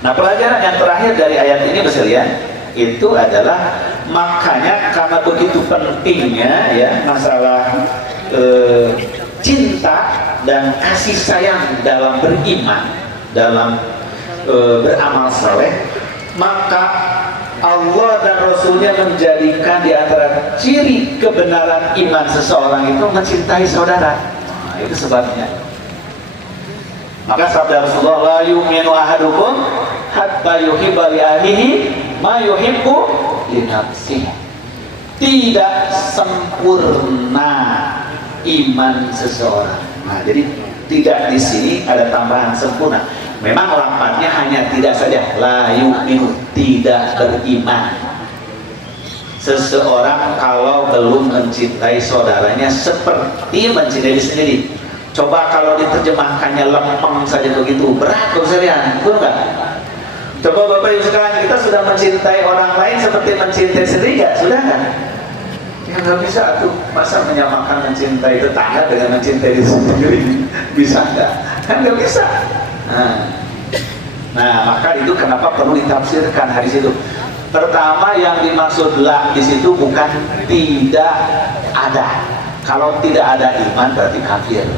Nah pelajaran yang terakhir dari ayat ini sekalian itu adalah, makanya karena begitu pentingnya ya masalah cinta dan kasih sayang dalam beriman, dalam beramal saleh, maka Allah dan Rasulnya menjadikan di antara ciri kebenaran iman seseorang itu mencintai saudara. Nah, itu sebabnya. Maka sabda Rasulullah, la yu'minu ahadukum hatta yuhibba li akhihi ma yuhibbu li nafsihi. Tidak sempurna iman seseorang. Nah, jadi tidak di sini ada tambahan sempurna. Memang lafadznya hanya tidak saja, la yu'minu, tidak beriman. Seseorang kalau belum mencintai saudaranya seperti mencintai diri sendiri. Coba kalau diterjemahkannya lempeng saja begitu, berat sekalian, betul nggak? Coba Bapak Ibu sekalian, kita sudah mencintai orang lain seperti mencintai sendiri nggak? Sudah nggak? Ya nggak bisa tuh, masa menyamakan mencintai tetangga dengan mencintai diri sendiri? Bisa nggak? Kan nggak bisa. Nah maka itu kenapa perlu ditafsirkan hadis itu. Pertama yang dimaksud la di situ bukan tidak ada. Kalau tidak ada iman berarti kafir.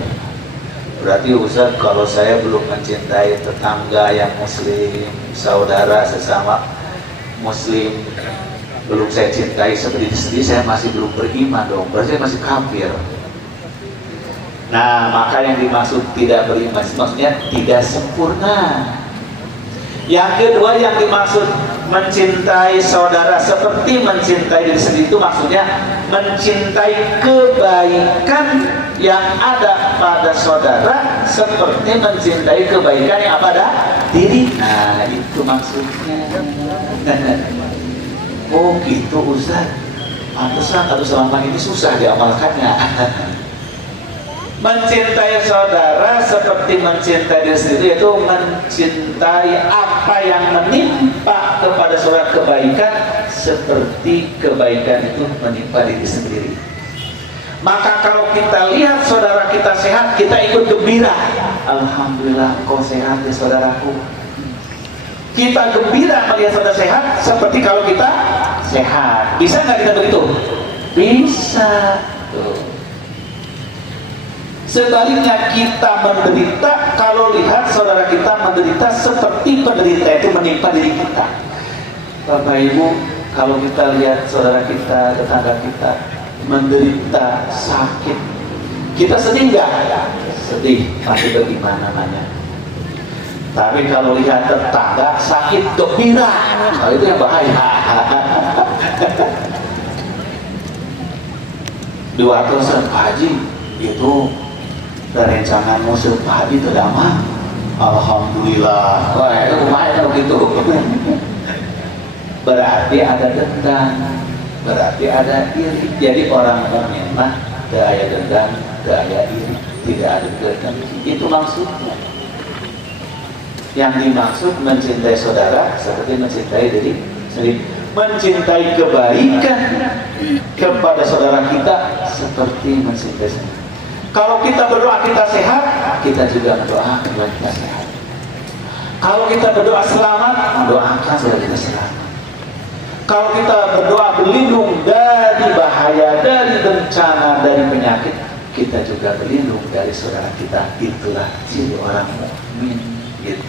Berarti Ustaz, kalau saya belum mencintai tetangga yang muslim, saudara sesama muslim, belum saya cintai seperti sendiri, saya masih belum beriman dong, berarti saya masih kafir. Nah maka yang dimaksud tidak beriman maksudnya tidak sempurna. Yang kedua yang dimaksud mencintai saudara seperti mencintai diri sendiri itu maksudnya mencintai kebaikan yang ada pada saudara seperti mencintai kebaikan yang ada pada diri. Nah itu maksudnya. Oh gitu Ustaz, pantesan kalau selama ini susah diamalkannya. Mencintai saudara seperti mencintai diri sendiri, yaitu mencintai apa yang menimpa kepada saudara kebaikan seperti kebaikan itu menimpa diri sendiri. Maka kalau kita lihat saudara kita sehat, kita ikut gembira. Alhamdulillah kau sehat ya saudaraku. Kita gembira melihat saudara sehat seperti kalau kita sehat. Bisa nggak kita begitu? Bisa. Tuh. Sebaliknya kita menderita kalau lihat saudara kita menderita seperti penderita itu menimpa diri kita. Bapak Ibu, Kalau kita lihat saudara kita, tetangga kita menderita sakit, kita sedih nggak? Sedih, masih beriman namanya. Tapi kalau lihat tetangga sakit gembira, nah itu yang bahaya. Di waktu Haji itu rencanganmu Haji itu damai. Alhamdulillah. Wah, itu lumayan kalau gitu. Berarti ada dendam, berarti ada iri. Jadi orang mukmin mah gaya dendam, gaya iri, tidak ada dendam. Itu maksudnya. Yang dimaksud mencintai saudara seperti mencintai diri sendiri. Mencintai kebaikan kepada saudara kita seperti mencintai sendiri. Kalau kita berdoa kita sehat, kita juga berdoa supaya kita sehat. Kalau kita berdoa selamat, doakan supaya kita selamat. Kalau kita berdoa berlindung dari bahaya, dari bencana, dari penyakit, kita juga berlindung dari saudara kita. Itulah ciri orang mukmin. Gitu.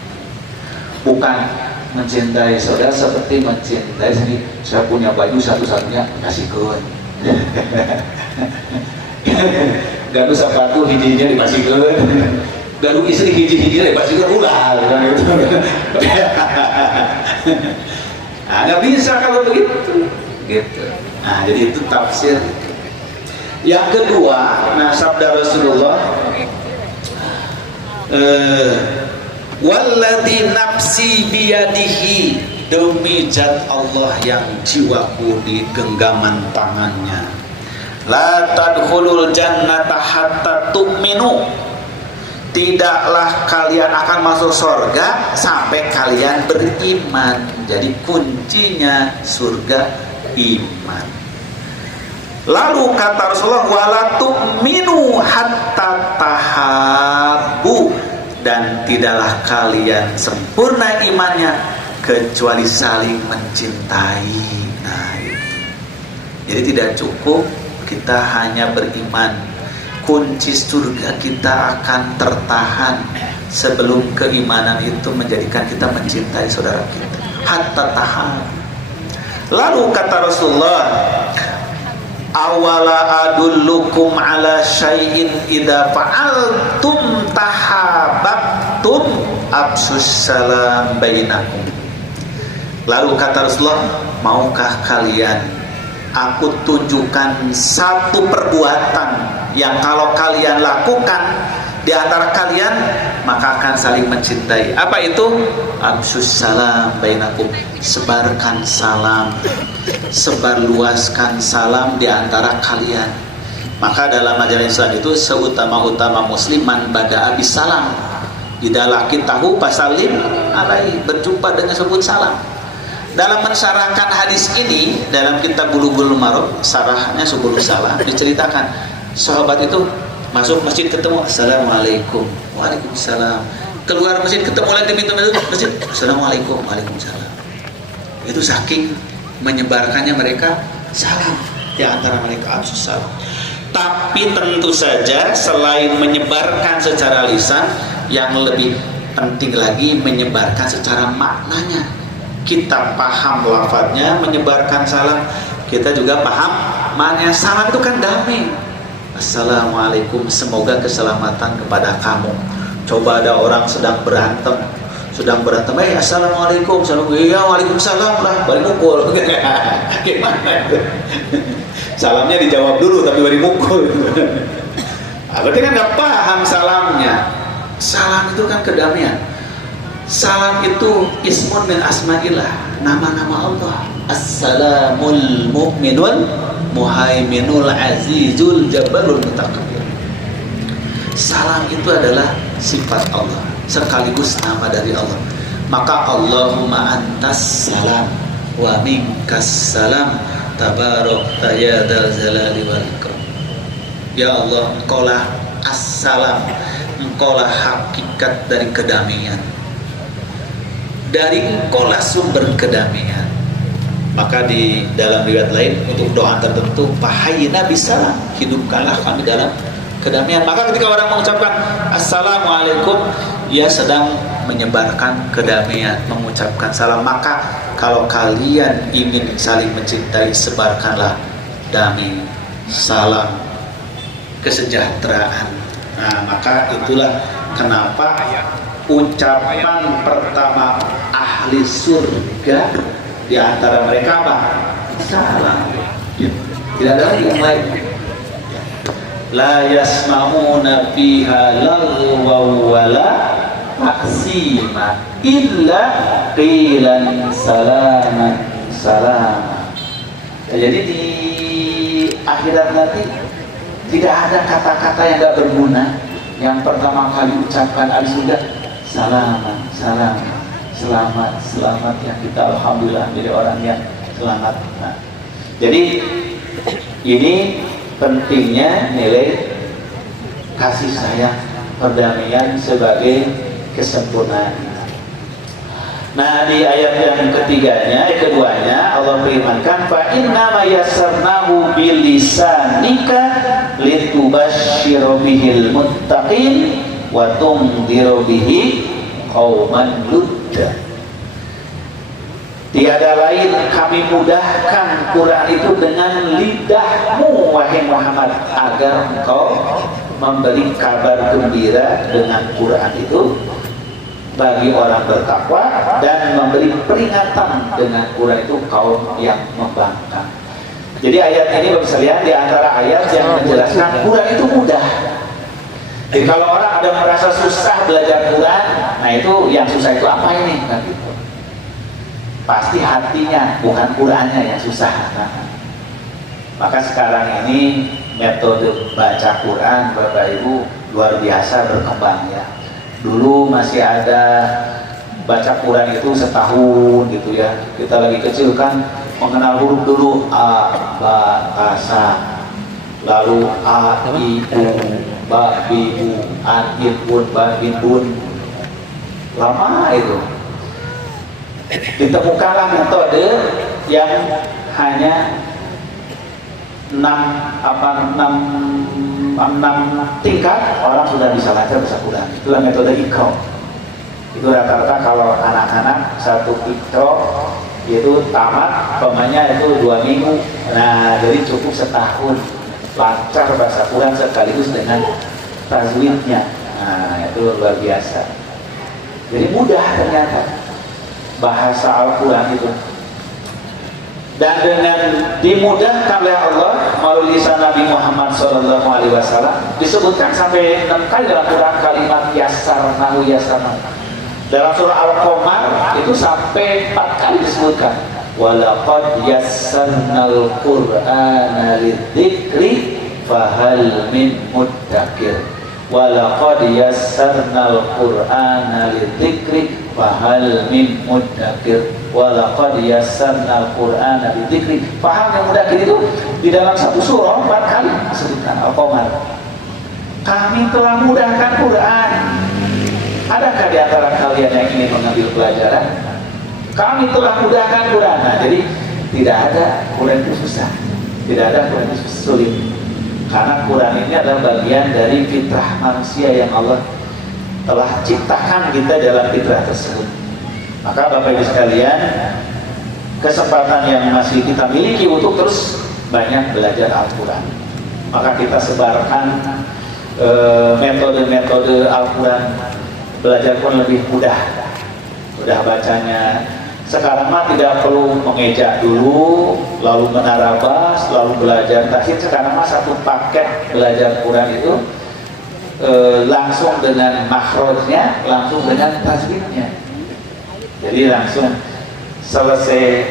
Bukan mencintai saudara seperti mencintai sendiri. Saya punya baju satu-satunya, kasih kawan. Gaduh sepatu hiji-hijinya dipasihkeun. Gaduh istri hiji-hijinya dipasihkeun ulah kan gitu. Nah, nggak bisa kalau begitu. Gitu. Nah, jadi itu tafsir. Yang kedua, nah sabda Rasulullah, walladzi nafsi biyadihi, demi zat Allah yang jiwaku di genggaman tangannya. La tadkhulul jannata hatta tu'minu. Tidaklah kalian akan masuk surga sampai kalian beriman. Jadi kuncinya surga iman. Lalu kata Rasulullah, wala tu'minu hatta tahabbu, dan tidaklah kalian sempurna imannya kecuali saling mencintai. Nah, jadi tidak cukup kita hanya beriman, kunci surga kita akan tertahan sebelum keimanan itu menjadikan kita mencintai saudara kita. Hatta tahan. Lalu kata Rasulullah, awala adullukum ala syai'in idza fa'altum tahabbtum absus salam bainakum. Lalu kata Rasulullah, maukah kalian aku tunjukkan satu perbuatan yang kalau kalian lakukan di antara kalian maka akan saling mencintai. Apa itu? Absus salam bainakum, sebarkan salam, sebarluaskan salam di antara kalian. Maka dalam ajaran Islam itu seutama-utama muslim man bada abis salam. Idza laqitahu fasallim alaihi, berjumpa dengan sebut salam. Dalam mensyarahkan hadis ini dalam kitab Bulughul Maram, syarahnya Subul Salam, diceritakan sahabat itu masuk masjid ketemu assalamualaikum, waalaikumsalam. Keluar masjid ketemu lagi di pintu masjid, assalamualaikum, waalaikumsalam. Itu saking menyebarkannya mereka salam di antara mereka, salam. Tapi tentu saja selain menyebarkan secara lisan, yang lebih penting lagi menyebarkan secara maknanya. Kita paham lafadznya, menyebarkan salam, kita juga paham maknanya. Salam itu kan damai. Assalamualaikum, semoga keselamatan kepada kamu. Coba ada orang sedang berantem, assalamualaikum, ya waalaikumsalam lah, balik mukul. Gimana itu? Salamnya dijawab dulu tapi balik mukul. Berarti kan nggak paham salamnya. Salam itu kan kedamaian. Salam itu ismun min asma'illah, nama-nama Allah. Assalamul mu'minul muhaiminul azizul jabbarul mutakabbir. Salam itu adalah sifat Allah sekaligus nama dari Allah. Maka Allahumma antas salam wa minkas salam tabarakta ya dzal jalali wal ikram. Ya Allah, engkaulah as-salam, engkaulah hakikat dari kedamaian. Dari engkaulah sumber kedamaian. Maka di dalam riwayat lain untuk doa tertentu, fahayyina bisalam, hidupkanlah kami dalam kedamaian. Maka ketika orang mengucapkan assalamualaikum, ia sedang menyebarkan kedamaian, mengucapkan salam. Maka kalau kalian ingin saling mencintai, sebarkanlah damai, salam, kesejahteraan. Nah, maka itulah kenapa ucapan pertama ahli surga di antara mereka apa? Salam. Tidak ada lagi yang lain. La yasma'una fiha lagwa wala taksima illa qilan salaman salama. Jadi di akhirat nanti tidak ada kata-kata yang tidak berguna. Yang pertama kali ucapkan ahli surga, salaman, salaman, selamat, selamat, yang kita alhamdulillah menjadi orang yang selamat. Nah, jadi ini pentingnya nilai kasih sayang, perdamaian sebagai kesempurnaan. Nah, di ayat yang keduanya Allah firmankan, fa inna ma yassarnahu bilisanika litubashshira bihil muttaqin wa tunziru bihi qauman ludda. Tiada lain kami mudahkan Quran itu dengan lidahmu wahai Muhammad, agar engkau memberi kabar gembira dengan Quran itu bagi orang bertakwa dan memberi peringatan dengan Quran itu kaum yang membangkang. Jadi ayat ini Bapak sekalian di antara ayat yang menjelaskan Quran itu mudah. Jadi kalau orang ada merasa susah belajar Quran, nah itu yang susah itu apa ini? Nah, gitu. Pasti hatinya, bukan Qurannya yang susah. Nah, maka sekarang ini metode baca Quran Bapak Ibu luar biasa berkembang ya. Dulu masih ada baca Quran itu setahun gitu ya. Kita lagi kecil kan mengenal huruf dulu a, ba, ta, sa, lalu a, i, u, ba, bi, u, an, in, un, ba, bin, bun. Lama itu. Ditemukanlah metode yang hanya 6 tingkat orang sudah bisa baca bahasa Quran. Itulah metode Iqra. Itu rata-rata kalau anak-anak satu Iqra itu tamat pemainnya itu 2 minggu. Nah, jadi cukup setahun lancar bahasa Quran sekaligus dengan tajwidnya. Nah, itu luar biasa. Jadi mudah ternyata bahasa Al-Quran itu, dan dengan dimudahkan oleh Allah melalui lisan Nabi Muhammad SAW disebutkan sampai 6 kali dalam Quran kalimat yassarnahu yassarnahu. Dalam surah Al-Qamar itu sampai 4 kali disebutkan walaqad yassarnal Qur'ana lidzikri fahal min muddakir. Walaqad yassarnal Qur'ana lidzikri fahal min muddakir. Walaqad yassarnal Qur'ana lidzikri. Fahal yang muddakir itu di dalam satu surah 4 kali disebutkan Al-Qamar. Kami telah mudahkan Quran. Adakah di antara kalian yang ingin mengambil pelajaran? Kami telah mudahkan Quran. Nah, jadi tidak ada Quran itu susah, tidak ada Quran itu sulit. Karena Quran ini adalah bagian dari fitrah manusia yang Allah telah ciptakan kita dalam fitrah tersebut. Maka Bapak Ibu sekalian, kesempatan yang masih kita miliki untuk terus banyak belajar Al-Quran. Maka kita sebarkan metode-metode Al-Quran, belajar pun lebih mudah bacanya. Sekarang mah tidak perlu mengeja dulu, lalu menarabas, lalu belajar tahsin. Sekarang mah satu paket belajar Quran itu langsung dengan makhrajnya, langsung dengan tajwidnya. Jadi langsung selesai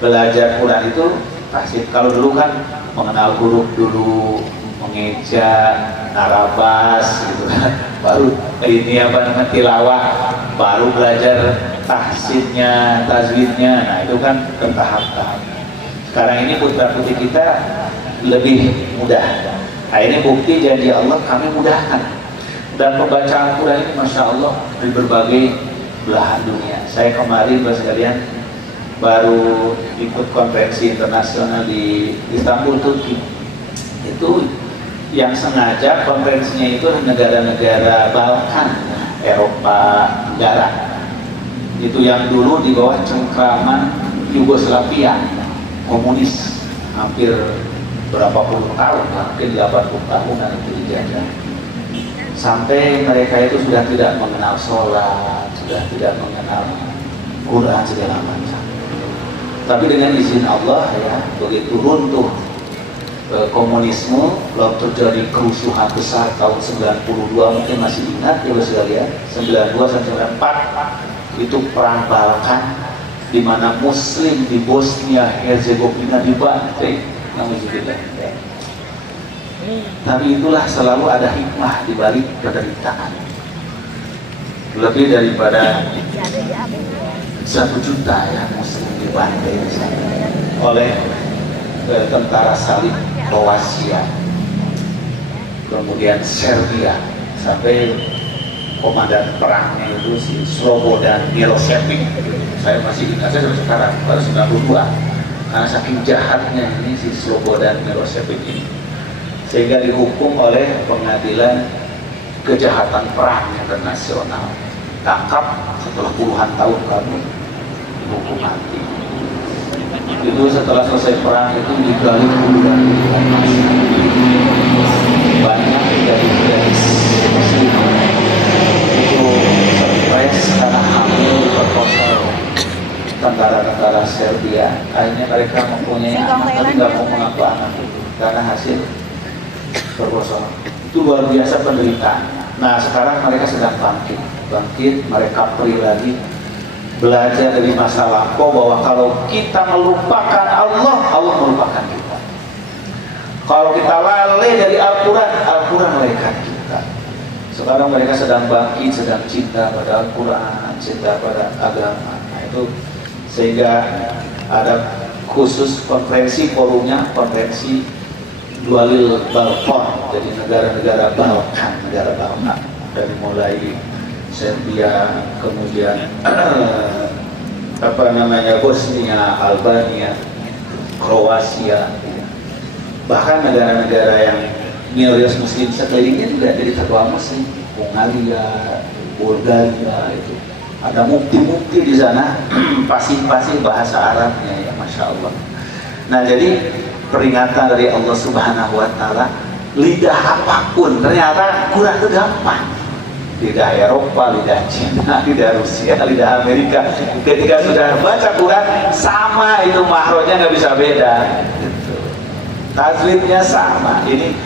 belajar Quran itu tahsin. Kalau dulu kan mengenal huruf dulu, mengeja, narabas gitu kan. Baru ini apa namanya tilawah, baru belajar tahsinnya, tajwidnya. Nah, itu kan bertahap-tahap. Sekarang ini putra-putri kita lebih mudah. Nah, ini bukti janji Allah, kami mudahkan. Dan pembacaan Quran ini Masya Allah di berbagai belahan dunia. Saya kemarin Bapak sekalian baru ikut konferensi internasional di Istanbul, Turki. Itu yang sengaja konferensinya itu negara-negara Balkan. Eropa Tenggara. Itu yang dulu di bawah cengkraman Yugoslavia komunis, hampir berapa puluh tahun, mungkin 80 tahunan itu dijajah. Sampai mereka itu sudah tidak mengenal sholat, sudah tidak mengenal Quran segala macam. Tapi dengan izin Allah ya, begitu runtuh komunisme, lalu terjadi kerusuhan besar tahun 92, mungkin masih ingat ya sekalian, 92 sampai 94 itu perang Balkan, di mana Muslim di Bosnia Herzegovina dibantai. Tapi itulah selalu ada hikmah di balik penderitaan. Lebih daripada 1 juta ya Muslim dibantai oleh tentara salib Kroasia, kemudian Serbia, sampai komandan perangnya itu si Slobodan Milosevic. Saya masih ingat, saya sampai sekarang baru 92, karena saking jahatnya ini si Slobodan Milosevic ini, sehingga dihukum oleh pengadilan kejahatan perang internasional, tangkap setelah puluhan tahun kamu dihukum mati. Itu setelah selesai perang itu digali puluhan emas, banyak dari gadis muslim itu stres karena hamil diperkosa tentara-tentara Serbia. Akhirnya mereka mempunyai anak tapi nggak mau mengaku anak itu karena hasil perkosaan. Itu luar biasa penderitaan. Nah sekarang mereka sedang bangkit, mereka pergi lagi, belajar dari masa lampau bahwa kalau kita melupakan Allah, Allah melupakan kita. Kalau kita lalai dari Al-Quran, Al-Quran lalaikan kita. Sekarang mereka sedang bangkit, sedang cinta pada Al-Quran, cinta pada agama. Nah, itu sehingga ada khusus konferensi, forumnya konferensi Dualil Balkan, jadi negara-negara Balkan, dari mulai Serbia, kemudian Bosnia, Albania, Kroasia, bahkan negara-negara yang minoritas Muslim sekelilingnya juga jadi ketua Muslim, Hungaria, Bulgaria, itu ada mufti-mufti di sana, fasih-fasih bahasa Arabnya ya, masya Allah. Nah jadi peringatan dari Allah Subhanahu Wa Taala, lidah apapun ternyata Quran itu gampang. Lidah Eropa, lidah Cina, lidah Rusia, lidah Amerika, ketika sudah baca Quran sama itu makhrajnya nggak bisa beda, tajwidnya sama. Ini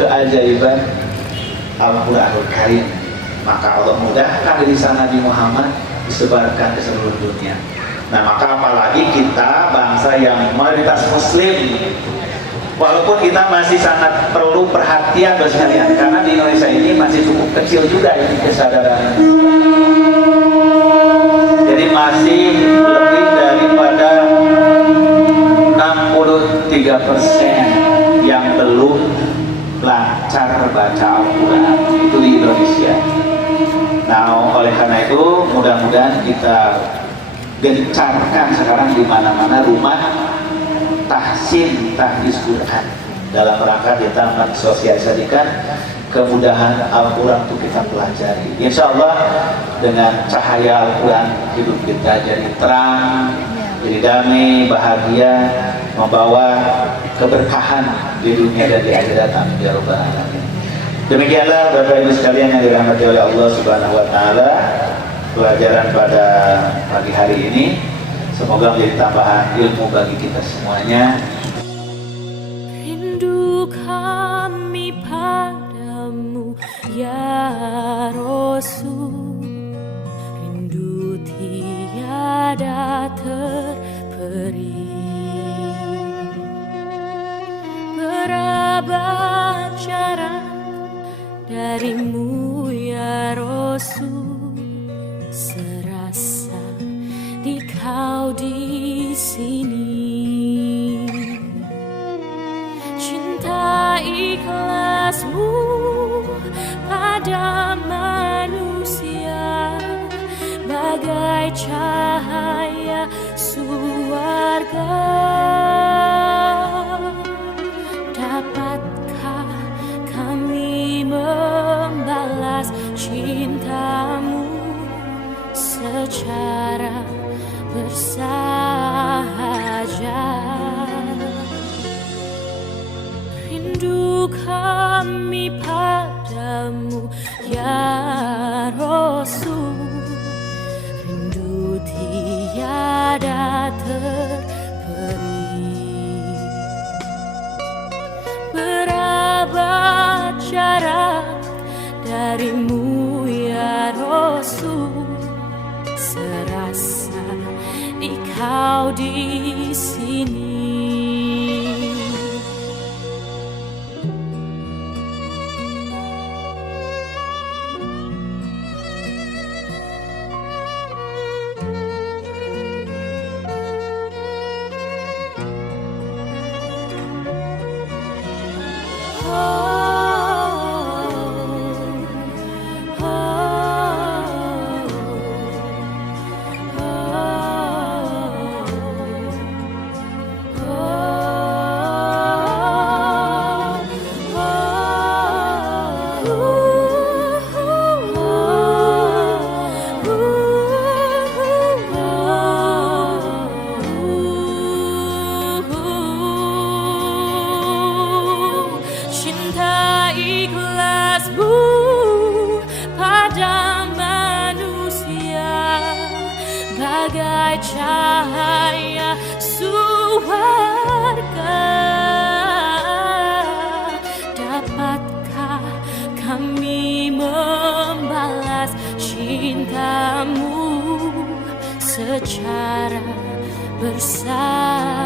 keajaiban Al-Quranul Karim. Maka Allah mudahkan lisan Nabi Muhammad disebarkan ke seluruh dunia. Nah maka apalagi kita bangsa yang mayoritas Muslim, walaupun kita masih sangat perlu perhatian sekalian, karena di Indonesia ini masih cukup kecil juga ini kesadaran. Jadi masih lebih daripada 63% yang belum lancar baca Al-Quran itu di Indonesia. Nah oleh karena itu mudah-mudahan kita gencarkan sekarang di mana-mana rumah tahsin tahdis Quran dalam rangka kita mensosialisasikan kemudahan Al-Quran untuk kita pelajari. Insya Allah dengan cahaya Al-Quran hidup kita jadi terang, jadi damai, bahagia, membawa keberkahan di dunia dan di akhirat. Amin ya rabbal alamin. Demikianlah Bapak Ibu sekalian yang dirahmati oleh Allah Subhanahu Wa Taala, pelajaran pada pagi hari ini. Semoga menjadi tambahan ilmu bagi kita semuanya. Rindu kami padamu ya Rasul, rindu tiada terperi. Berabad jarak darimu ya Rasul, serasa di kau di sini. Cinta ikhlasmu pada manusia bagai cahaya surga. Dapatkah kami membalas cintamu secara bersahaja. Rindu kami padamu ya Rasul, rindu tiada terperi. Berabad jarak darimu ya Rasul, serasa Engkau di sini. Cinta ikhlasmu pada manusia bagai cahaya surga. Dapatkah kami membalas cintamu secara bersahaja?